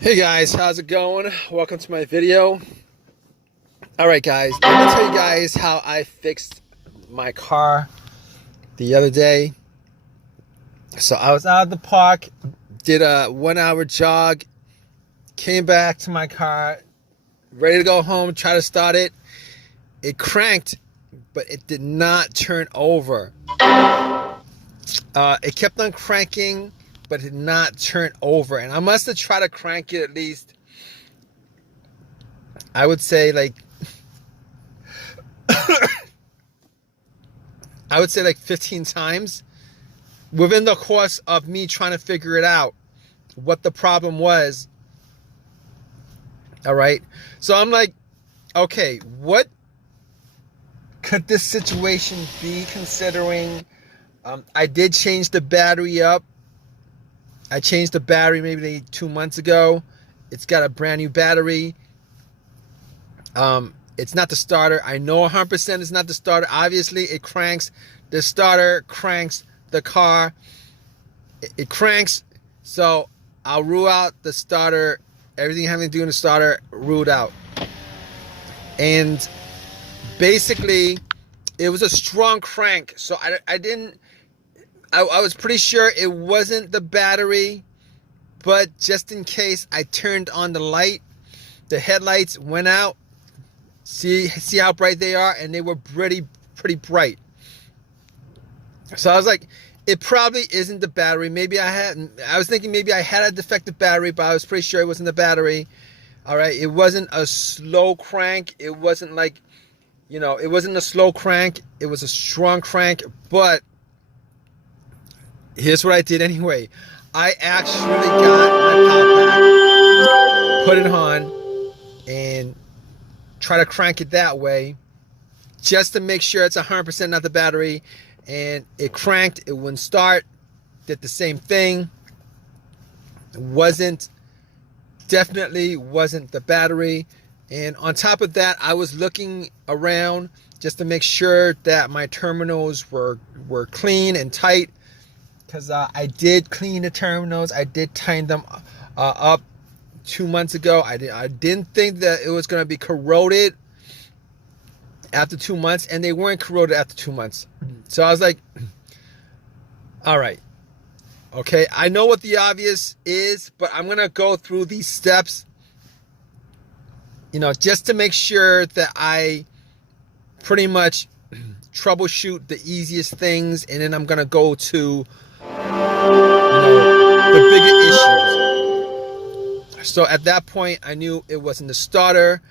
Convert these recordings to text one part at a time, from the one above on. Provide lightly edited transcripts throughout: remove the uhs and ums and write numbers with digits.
Hey guys, how's it going? Welcome to my video. Alright guys, let me tell you guys how I fixed my car the other day. So I was out of the park, did a 1 hour jog, came back to my car, ready to go home, try to start it. It cranked, but it did not turn over. It kept on cranking, but it did not turn over. And I must have tried to crank it at least, I would say like 15 times within the course of me trying to figure it out what the problem was. All right. So I'm like, okay, what could this situation be considering? I did change the battery up. I changed the battery maybe 2 months ago. It's got a brand new battery. It's not the starter. I know 100% it's not the starter. Obviously, it cranks. The starter cranks the car. It cranks. So I'll rule out the starter. Everything having to do with the starter, ruled out. And basically, it was a strong crank. So I was pretty sure it wasn't the battery. But just in case, I turned on the light. The headlights went out. See how bright they are, and they were pretty bright. So I was like, it probably isn't the battery. I was thinking maybe I had a defective battery, but I was pretty sure it wasn't the battery. All right, it wasn't a slow crank. It wasn't like, it wasn't a slow crank. It was a strong crank. But here's what I did anyway. I actually got my power pack, put it on, and try to crank it that way just to make sure it's 100% not the battery. And it cranked. It wouldn't start. Did the same thing. Definitely wasn't the battery. And on top of that, I was looking around just to make sure that my terminals were clean and tight, because I did clean the terminals. I did tighten them up 2 months ago. I didn't think that it was going to be corroded after 2 months, and they weren't corroded after 2 months. So I was like, all right, okay, I know what the obvious is, but I'm going to go through these steps, just to make sure that I pretty much troubleshoot the easiest things, and then I'm going to go to the bigger issues. So at that point, I knew it wasn't the starter.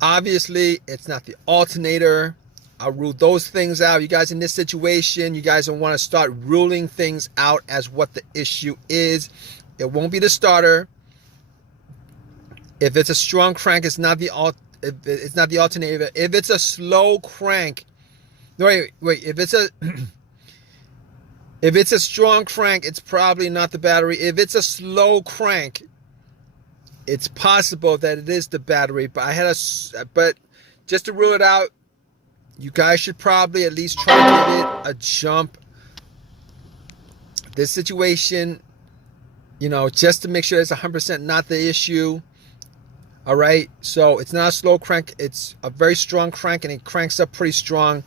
Obviously, it's not the alternator. I'll rule those things out. You guys in this situation, you guys don't want to start ruling things out as what the issue is. It won't be the starter. If it's a strong crank, it's not the alternator. If it's a slow crank, wait. If it's a strong crank, it's probably not the battery. If it's a slow crank, it's possible that it is the battery. But just to rule it out, you guys should probably at least try to give it a jump. This situation, just to make sure it's 100% not the issue. All right. So it's not a slow crank. It's a very strong crank, and it cranks up pretty strong.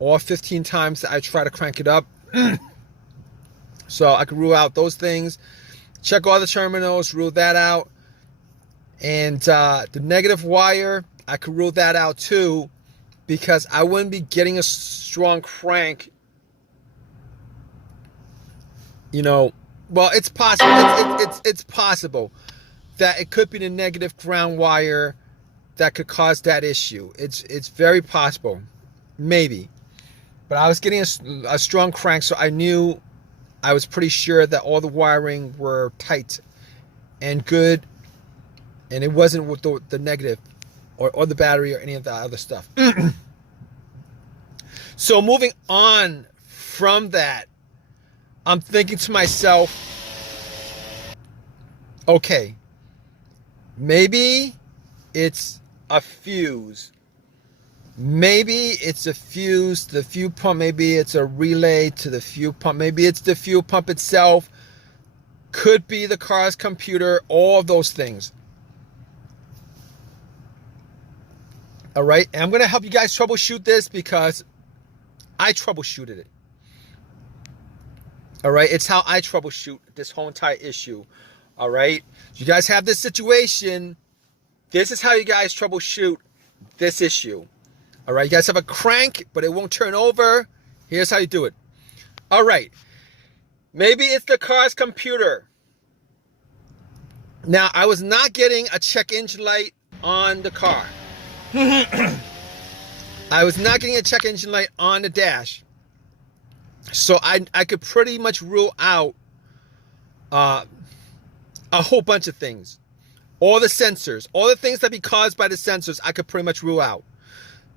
All 15 times that I try to crank it up. So I can rule out those things. Check all the terminals, rule that out. And the negative wire, I could rule that out too, because I wouldn't be getting a strong crank. Well, it's possible. It's possible that it could be the negative ground wire that could cause that issue. It's very possible, maybe. But I was getting a strong crank, so I was pretty sure that all the wiring were tight and good, and it wasn't with the negative or the battery or any of the other stuff. So moving on from that, I'm thinking to myself, okay, maybe it's a fuse. Maybe it's a fuse to the fuel pump. Maybe it's a relay to the fuel pump. Maybe it's the fuel pump itself. Could be the car's computer, all of those things. All right, and I'm going to help you guys troubleshoot this because I troubleshooted it. All right, it's how I troubleshoot this whole entire issue. All right, you guys have this situation. This is how you guys troubleshoot this issue. All right, you guys have a crank, but it won't turn over. Here's how you do it. All right, maybe it's the car's computer. Now, I was not getting a check engine light on the car. I was not getting a check engine light on the dash. So I could pretty much rule out a whole bunch of things. All the sensors, all the things that be caused by the sensors, I could pretty much rule out.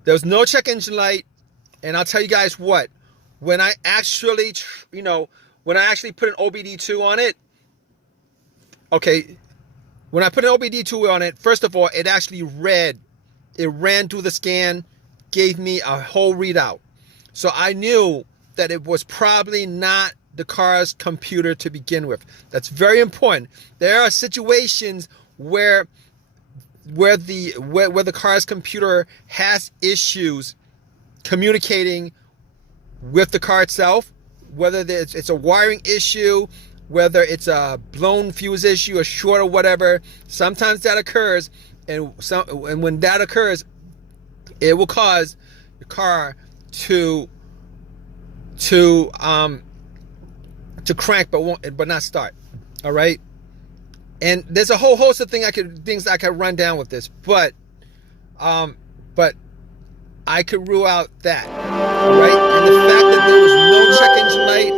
There was no check engine light. And I'll tell you guys what, when I actually, when I actually put an OBD2 on it, okay, when I put an OBD2 on it, first of all, it actually read. It ran through the scan, gave me a whole readout. So I knew that it was probably not the car's computer to begin with. That's very important. There are situations where the car's computer has issues communicating with the car itself, whether it's a wiring issue, whether it's a blown fuse issue, a short or whatever. Sometimes that occurs. And when that occurs, it will cause the car to crank but not start. All right, and there's a whole host of things I could run down with this, but I could rule out that. All right, and the fact that there was no check engine light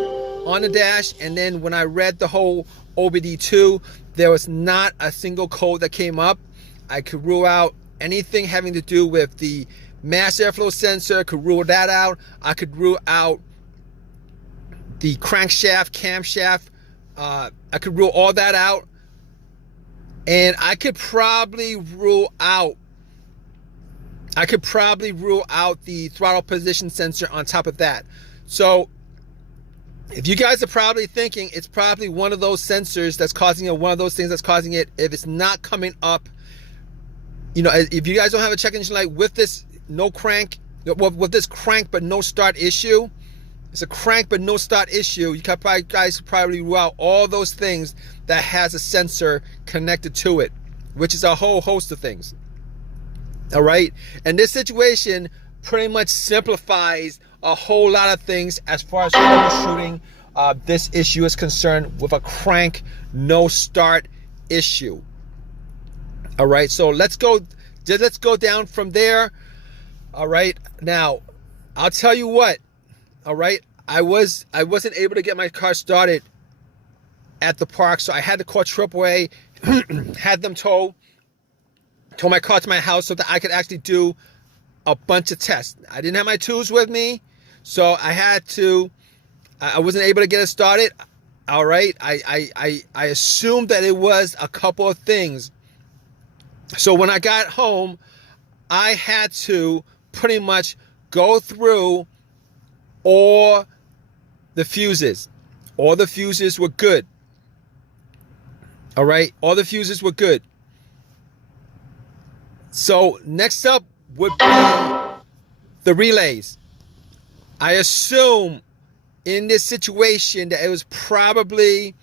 on the dash, and then when I read the whole OBD2, there was not a single code that came up. I could rule out anything having to do with the mass airflow sensor, could rule that out. I could rule out the crankshaft, camshaft. I could rule all that out. And I could probably rule out the throttle position sensor on top of that. So if you guys are probably thinking it's probably one of those sensors that's causing it, one of those things that's causing it, if it's not coming up, if you guys don't have a check engine light with this no crank, with this crank but no start issue, it's a crank but no start issue, you guys probably rule out all those things that has a sensor connected to it, which is a whole host of things. All right, and this situation pretty much simplifies a whole lot of things as far as troubleshooting this issue is concerned with a crank no start issue. All right, so let's go down from there. All right, now I'll tell you what. All right, I wasn't able to get my car started at the park, so I had to call AAA, had them tow my car to my house so that I could actually do a bunch of tests. I didn't have my tools with me, so I wasn't able to get it started. All right, I assumed that it was a couple of things. So when I got home, I had to pretty much go through all the fuses. All the fuses were good. All right, all the fuses were good. So next up would be the relays. I assume in this situation that it was probably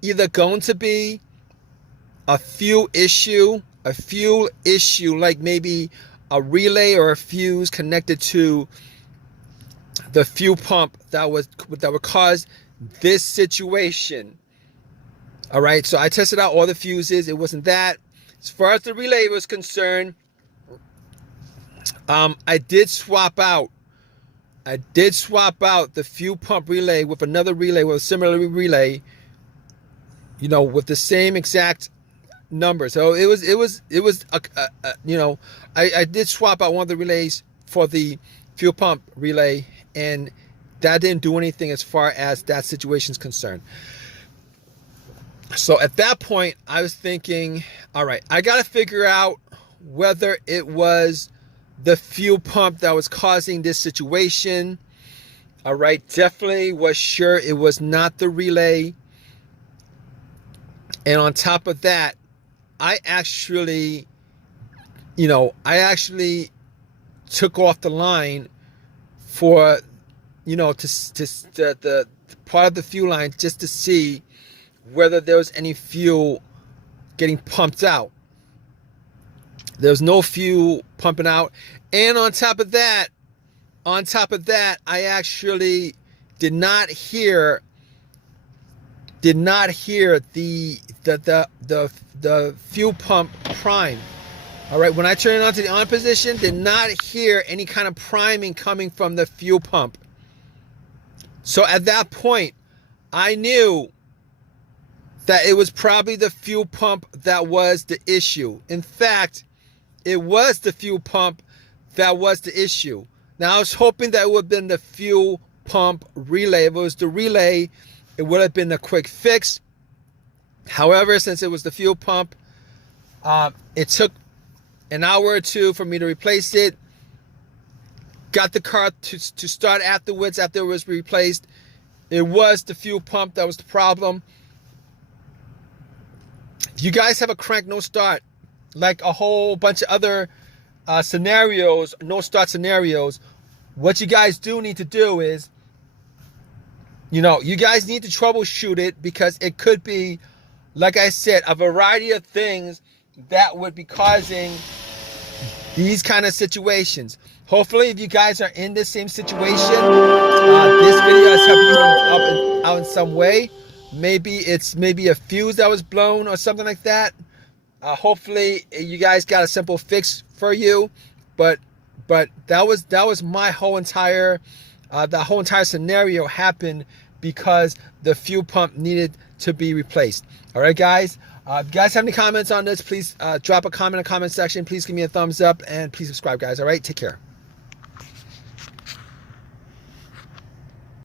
either going to be a fuel issue, like maybe a relay or a fuse connected to the fuel pump that would cause this situation. All right, so I tested out all the fuses. It wasn't that. As far as the relay was concerned, I did swap out the fuel pump relay with another relay, with a similar relay, with the same exact number. So I did swap out one of the relays for the fuel pump relay, and that didn't do anything as far as that situation is concerned. So at that point, I was thinking, all right, I got to figure out whether it was the fuel pump that was causing this situation. All right, definitely was sure it was not the relay. And on top of that, I actually took off the line for, the part of the fuel line just to see whether there was any fuel getting pumped out. There was no fuel pumping out. And on top of that, I actually did not hear the fuel pump prime. All right, when I turned it on to the on position, did not hear any kind of priming coming from the fuel pump. So at that point, I knew that it was probably the fuel pump that was the issue. In fact, it was the fuel pump that was the issue. Now, I was hoping that it would have been the fuel pump relay. If it was the relay, it would have been a quick fix. However, since it was the fuel pump, it took an hour or two for me to replace it. Got the car to start afterwards after it was replaced. It was the fuel pump that was the problem. If you guys have a crank no start, like a whole bunch of other scenarios, no start scenarios, what you guys do need to do is, you guys need to troubleshoot it, because it could be, like I said, a variety of things that would be causing these kind of situations. Hopefully, if you guys are in the same situation, this video has helped you out in some way. Maybe it's a fuse that was blown or something like that. Hopefully, you guys got a simple fix for you. But that was my whole entire the whole entire scenario happened because the fuel pump needed to be replaced. All right, guys. If you guys have any comments on this, please drop a comment in the comment section. Please give me a thumbs up and please subscribe, guys. All right, take care.